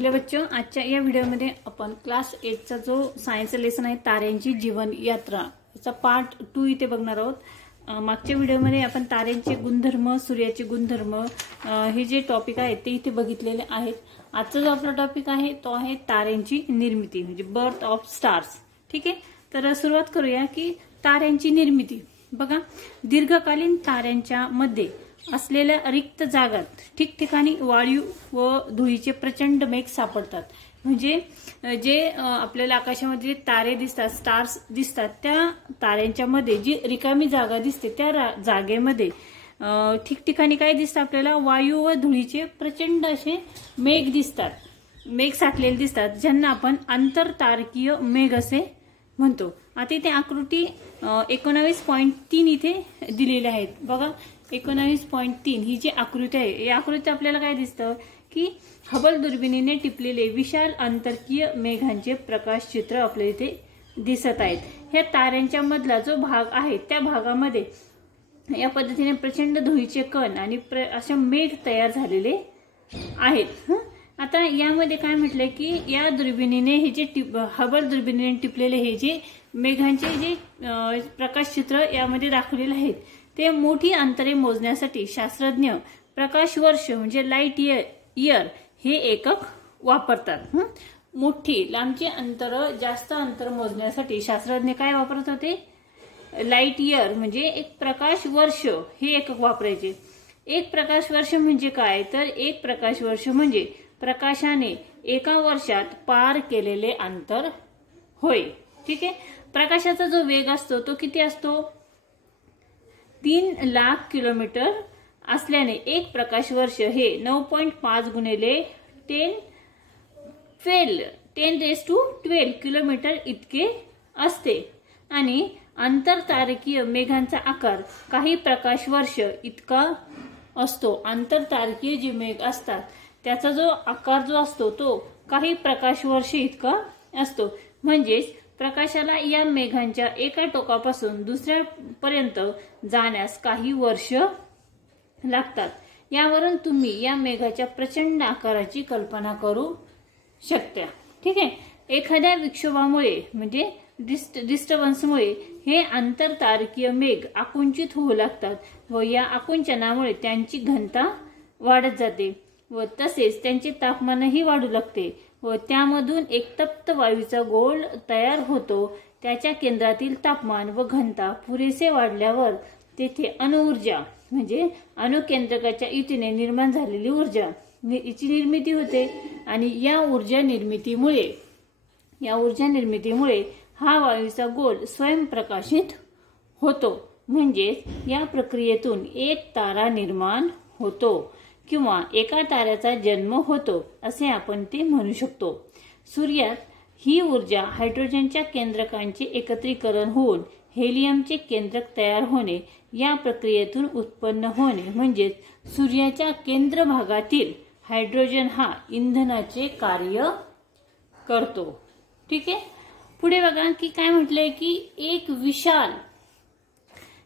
Hello बच्चों, आजच्या या व्हिडिओमध्ये आपण क्लास 8 चा जो सायन्सचा लेसन आहे ताऱ्यांची जीवन यात्रा याचा पार्ट 2 इथे बघणार आहोत। मागच्या व्हिडिओमध्ये आपण ताऱ्यांचे गुणधर्म, सूर्याचे गुणधर्म हे जे टॉपिक आहेत ते इथे बघितलेले आहेत। आजचा जो आपला टॉपिक आहे तो आहे ताऱ्यांची निर्मिती म्हणजे बर्थ ऑफ स्टार्स। ठीक आहे, तर सुरुवात करूया की ताऱ्यांची निर्मिती। बघा, दीर्घकालीन ताऱ्यांच्या मध्ये असलेल्या रिक्त जागात ठिकठिकाणी वायू व धुळीचे प्रचंड मेघ सापडतात। म्हणजे जे आपल्याला आकाशामध्ये तारे दिसतात, स्टार्स दिसतात, त्या ताऱ्यांच्या मध्ये जी रिकामी जागा दिसते त्या जागेमध्ये ठिकठिकाणी काय दिसतं आपल्याला, वायू व धुळीचे प्रचंड असे मेघ दिसतात, मेघ साठलेले दिसतात, ज्यांना आपण आंतरतारकीय मेघ असे म्हणतो। आता इथे आकृती 19.3 इथे दिलेले आहेत। बघा 19.3 ही जी आकृती आहे, या आकृतीत आपल्याला काय दिसतं की हबल दुर्बिणीने टिपलेले विशाल अंतर्कीय मेघांचे प्रकाश चित्र आपल्याला इथे दिसत आहेत। ह्या ताऱ्यांच्या मधला जो भाग आहे त्या भागामध्ये या पद्धतीने प्रचंड धुळीचे कण आणि असे मेघ तयार झालेले आहेत। आता यामध्ये काय म्हटलंय की या दुर्बिणीने हे जे हबल दुर्बिणीने टिपलेले हे जे मेघांचे जे प्रकाश चित्र यामध्ये दाखवलेले आहेत ते मोठी अंतरे मोजण्यासाठी शास्त्रज्ञ प्रकाश वर्ष म्हणजे लाईट इयर हे एकक वापरतात। मोठी लांबची अंतर, जास्त अंतर मोजण्यासाठी शास्त्रज्ञ काय वापरत होते, लाईट इयर म्हणजे एक प्रकाश वर्ष हे एकक वापरायचे। एक प्रकाश वर्ष म्हणजे काय, तर एक प्रकाश वर्ष म्हणजे प्रकाशाने एका वर्षात पार केलेले अंतर होय। ठीक आहे, प्रकाशाचा जो वेग असतो तो किती असतो, 3 लाख किलोमीटर असल्याने एक प्रकाश वर्ष हे 9.5 गुणिले 10⁻12 किलोमीटर इतके असते आणि आंतरतारकीय मेघांचा आकार काही प्रकाश वर्ष इतका असतो। आंतरतारकीय जे मेघ असतात त्याचा जो आकार जो असतो तो काही प्रकाश वर्ष इतका असतो। म्हणजेच प्रकाशाला या मेघांच्या एका टोकापासून दुसऱ्या पर्यंत जाण्यास काही वर्ष लागतात। यावरून तुम्ही या मेघाच्या प्रचंड आकाराची कल्पना करू शकता। ठीक आहे, एखाद्या विक्षोभामुळे म्हणजे डिस्टर्बन्समुळे हे आंतरतारकीय मेघ आकुंचित होऊ लागतात व या आकुंचनामुळे त्यांची घनता वाढत जाते व तसेच त्यांचे तापमानही वाढू लागते व त्यामधून एक तप्त वायूचा गोळ तयार होतो। त्याच्या केंद्रातील तापमान व घनता पुरेसे वाढल्यावर तेथे अणुऊर्जा म्हणजे अणुकेंद्रकाच्या युतीने निर्माण झालेली ऊर्जा ची निर्मिती होते आणि या ऊर्जा निर्मितीमुळे हा वायूचा गोल स्वयंप्रकाशित होतो। म्हणजे या प्रक्रियेतून एक तारा निर्माण होतो किंवा एका ताऱ्याचा जन्म होतो असे आपण ते म्हणू शकतो। सूर्यात ही ऊर्जा हायड्रोजनच्या केंद्रकांचे एकत्रीकरण होऊन हेलियमचे केंद्रक तयार होणे या प्रक्रियेतून उत्पन्न होणे म्हणजेच सूर्याच्या केंद्र भागातील हायड्रोजन हा इंधनाचे कार्य करतो। ठीक आहे, पुढे बघा की काय म्हटलंय की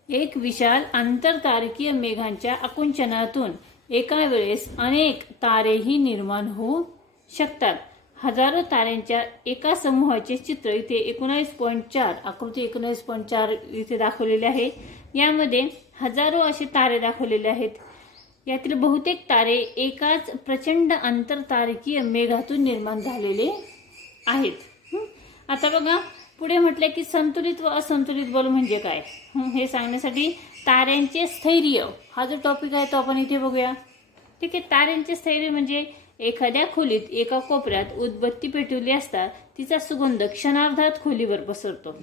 एक विशाल आंतरतारकीय मेघांच्या आकुंचनातून एका वेळेस अनेक तारेही निर्माण होऊ शकतात। हजारो ताऱ्यांच्या एका समूहाचे चित्र इथे 19.4 आकृती 19.4 इथे दाखवलेले आहे। यामध्ये हजारो असे तारे दाखवलेले आहेत। यातील बहुतेक तारे एकाच प्रचंड आंतरतारकीय मेघातून निर्माण झालेले आहेत। आता बघा पुढे म्हटले की संतुलित व असंतुलित बल म्हणजे काय हे सांगण्यासाठी ताऱ्यांचे स्थैर्य हा जो टॉपिक आहे तो आपण इथे बघूया। ठीक आहे, ताऱ्यांचे स्थैर्य म्हणजे एखाद्या खोलीत एका कोपऱ्यात उदबत्ती पेटवली असता तिचा सुगंध क्षणार्धात खोलीवर पसरतो।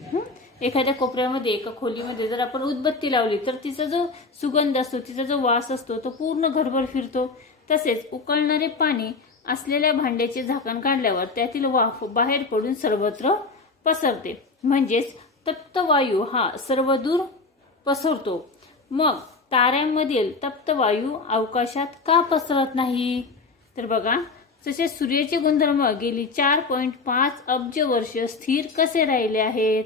एखाद्या कोपऱ्यामध्ये एका खोलीमध्ये जर आपण उदबत्ती लावली तर तिचा जो सुगंध असतो, तिचा जो वास असतो तो पूर्ण घरभर फिरतो। तसेच उकळणारे पाणी असलेल्या भांड्याचे झाकण काढल्यावर त्यातील वाफ बाहेर पडून सर्वत्र पसरते म्हणजेच तप्त वायू हा सर्वदूर पसरतो। मग ताऱ्यांमधील तप्त वायू अवकाशात का पसरत नाही, तर बघा जसे सूर्याचे गुणधर्म गेली 4.5 अब्ज वर्ष स्थिर कसे राहिले आहेत।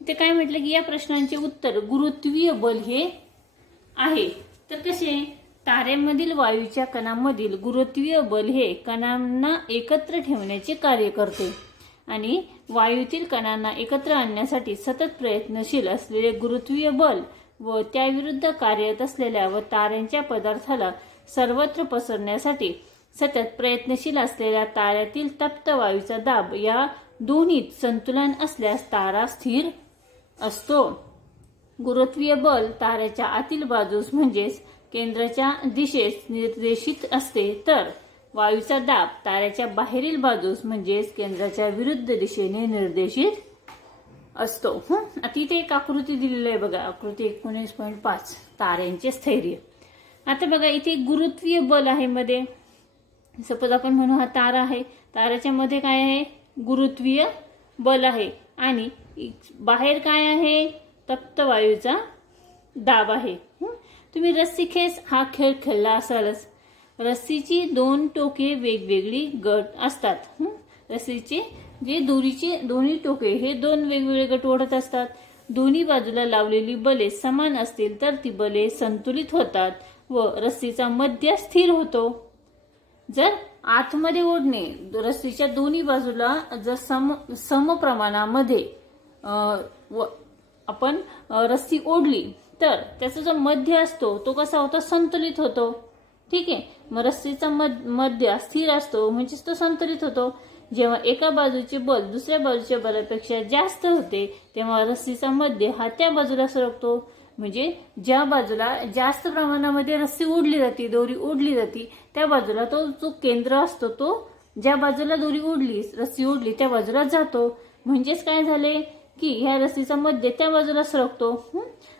इथे काय म्हटलं की या प्रश्नांचे उत्तर गुरुत्वीय बल हे आहे। तर कसे, ताऱ्यांमधील वायूच्या कणांमधील गुरुत्वीय बल हे कणांना एकत्र ठेवण्याचे कार्य करते आणि वायूतील कणांना एकत्र आणण्यासाठी सतत प्रयत्नशील असलेले गुरुत्वीय बल व त्याविरुद्ध कार्यरत असलेल्या व ताऱ्यांच्या पदार्थाला सर्वत्र पसरण्यासाठी सतत प्रयत्नशील असलेल्या ताऱ्यातील तप्त वायूचा दाब या दोन्हीत संतुलन असल्यास तारा स्थिर असतो. गुरुत्वीय बल ताऱ्याच्या आतील बाजूस म्हणजेच केंद्राच्या दिशेस निर्देशित असते तर वायूचा दाब ताऱ्याच्या बाहेरील बाजूस म्हणजेच केंद्राच्या विरुद्ध दिशेने निर्देशित असतो. आता इथे एक आकृती दिलेली आहे बघा, आकृती 19.5 ताऱ्यांचे स्थैर्य. आता बघा इथे गुरुत्वीय बल आहे मध्ये. सपोज आपण म्हणू हा तारा आहे, ताऱ्याच्या मध्ये काय आहे, गुरुत्वीय बल आहे आणि बाहेर काय आहे, तप्त वायूचा दाब आहे. तुम्ही रस्सी खेच हा खेळ खेळला असालच. रस्सीची दोन टोके वेगवेगळी गट असतात. रस्सीचे जे दोरीचे दोन्ही टोके हे दोन वेगवेगळे गट ओढत असतात. दोन्ही बाजूला लावलेली बले समान असतील तर ती बले संतुलित होतात व रस्सीचा मध्य स्थिर होतो. जर आतमध्ये ओढणे रस्सीच्या दोन्ही बाजूला जर सम प्रमाणामध्ये आपण रस्सी ओढली तर त्याचा जो मध्य असतो तो कसा होतो, संतुलित होतो. ठीक आहे, मग रस्सीचा मध्य स्थिर असतो म्हणजेच तो संतुलित होतो. जेव्हा एका बाजूचे बल दुसऱ्या बाजूच्या बलापेक्षा जास्त होते तेव्हा रस्सीचा मध्य हा त्या बाजूला सरकतो. म्हणजे ज्या बाजूला जास्त प्रमाणामध्ये रस्सी ओढली जाते, दोरी ओढली जाते, त्या बाजूला तो जो केंद्र असतो तो ज्या बाजूला दोरी ओढली रस्सी ओढली त्या बाजूला जातो. म्हणजेच काय झाले की ह्या रस्सीचा मध्य त्या बाजूला सरकतो.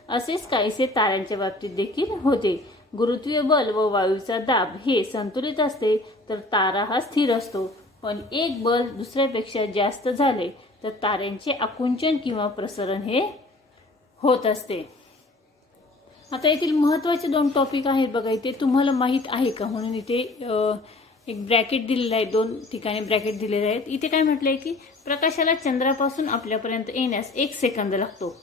असेच काहीसे ताऱ्यांच्या बाबतीत देखील होते. गुरुत्वीय बल व वायूचा दाब हे संतुलित असते तर तारा हा स्थिर असतो. पण एक बल दुसऱ्यापेक्षा जास्त झाले तर ताऱ्यांचे आकुंचन किंवा प्रसरण हे होत असते. आता येथील महत्त्वाचे दोन टॉपिक आहेत बघा. इथे तुम्हाला माहित आहे का म्हणून इथे एक ब्रॅकेट दिलेलं आहे, दोन ठिकाणी ब्रॅकेट दिलेले आहेत. इथे काय म्हटलंय की प्रकाशाला चंद्रापासून आपल्यापर्यंत येण्यास 1 सेकंद लागतो.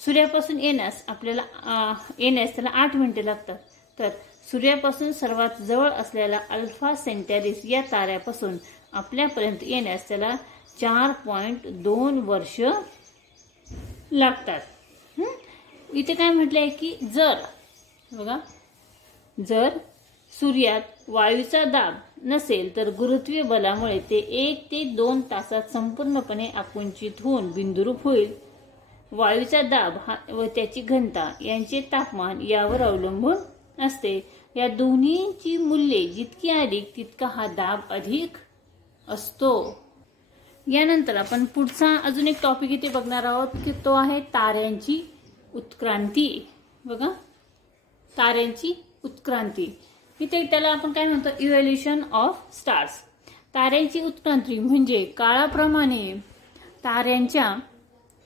सूर्यापासून येण्यास त्याला 8 मिनिटे लागतात. तर सूर्यापासून सर्वात जवळ असलेला अल्फा सेंटॅरिस या ताऱ्यापासून आपल्यापर्यंत येण्यास त्याला 4.2 वर्ष लागतात. इथे काय म्हटलंय की जर सूर्यात वायूचा दाब नसेल तर गुरुत्वीय बलामुळे ते 1 ते 2 तासात संपूर्णपणे आकुंचित होऊन बिंदुरूप होईल. वायूचा दाब व त्याची घनता यांचे तापमान यावर अवलंबून असते. या दोन्हीची मूल्ये जितकी अधिक तितका हा दाब अधिक असतो. यानंतर आपण पुढचा अजून एक टॉपिक इथे बघणार आहोत की तो आहे ताऱ्यांची उत्क्रांती. बघा, ताऱ्यांची उत्क्रांती. इथे त्याला आपण काय म्हणतो, इव्होल्युशन ऑफ स्टार्स. ताऱ्यांची उत्क्रांती म्हणजे काळाप्रमाणे ताऱ्यांच्या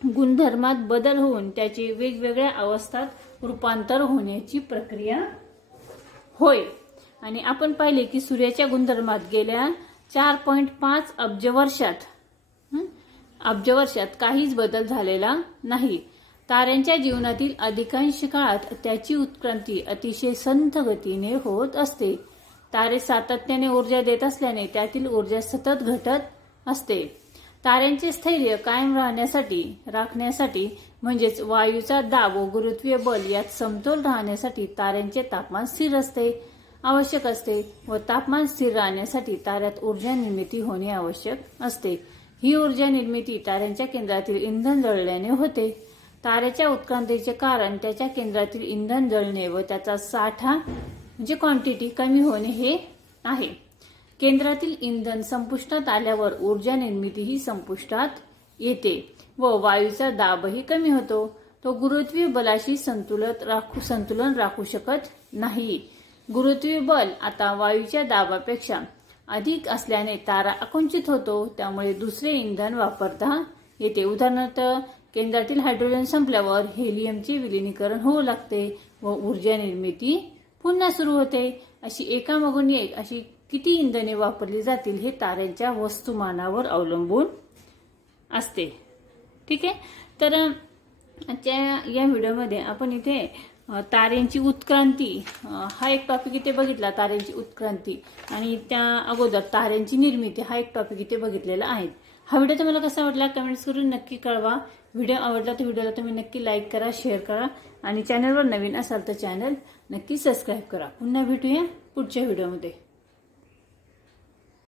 गुणधर्मात बदल होऊन त्याचे वेगवेगळ्या अवस्थात रूपांतर होण्याची प्रक्रिया होय. आणि आपण पाहिले की सूर्याच्या गुणधर्मात गेल्या 4.5 अब्ज वर्षात काहीच बदल झालेला नाही. ताऱ्यांच्या जीवनातील अधिकांश काळात त्याची उत्क्रांती अतिशय संथ गतीने होत असते. तारे सातत्याने ऊर्जा देत असल्याने त्यातील ऊर्जा सतत घटत असते. ताऱ्यांचे स्थैर्य कायम राखण्यासाठी म्हणजेच वायूचा दाब व गुरुत्वीय बल यात समतोल राहण्यासाठी ताऱ्यांचे तापमान स्थिर असते आवश्यक असते व तापमान स्थिर राहण्यासाठी ताऱ्यात ऊर्जा निर्मिती होणे आवश्यक असते. ही ऊर्जा निर्मिती ताऱ्यांच्या केंद्रातील इंधन जळल्याने होते. ताऱ्याच्या उत्क्रांतीचे कारण त्याच्या केंद्रातील इंधन जळणे व त्याचा साठा म्हणजे क्वांटिटी कमी होणे हे आहे. केंद्रातील इंधन संपुष्टात आल्यावर ऊर्जा निर्मिती ही संपुष्टात येते व वायूचा दाबही कमी होतो. तो गुरुत्वीय बलाशी संतुलन राखू शकत नाही. गुरुत्वीय बल आता वायूच्या दाबापेक्षा अधिक असल्याने तारा आकुंचित होतो. त्यामुळे दुसरे इंधन वापरता येते. उदाहरणार्थ केंद्रातील हायड्रोजन संपल्यावर हेलियमचे विलिनीकरण होऊ लागते व ऊर्जा निर्मिती पुन्हा सुरू होते. अशी एकामागून एक अशी किती इंधने वापरली जातील हे ताऱ्यांच्या वस्तुमानावर अवलंबून असते. ठीक आहे. तर आजच्या या व्हिडिओमध्ये आपण इथे ताऱ्यांची उत्क्रांती हा एक टॉपिक इथे बघितला, ताऱ्यांची उत्क्रांती, आणि त्या अगोदर ताऱ्यांची निर्मिती हा एक टॉपिक इथे बघितलेला आहे. हा व्हिडिओ तुम्हाला कसा वाटला कमेंट्स करून नक्की कळवा. व्हिडिओ आवडला तर व्हिडिओला तुम्ही नक्की लाईक करा, शेअर करा, आणि चॅनलवर नवीन असाल तर चॅनल नक्की सबस्क्राईब करा. पुन्हा भेटूया पुढच्या व्हिडिओमध्ये.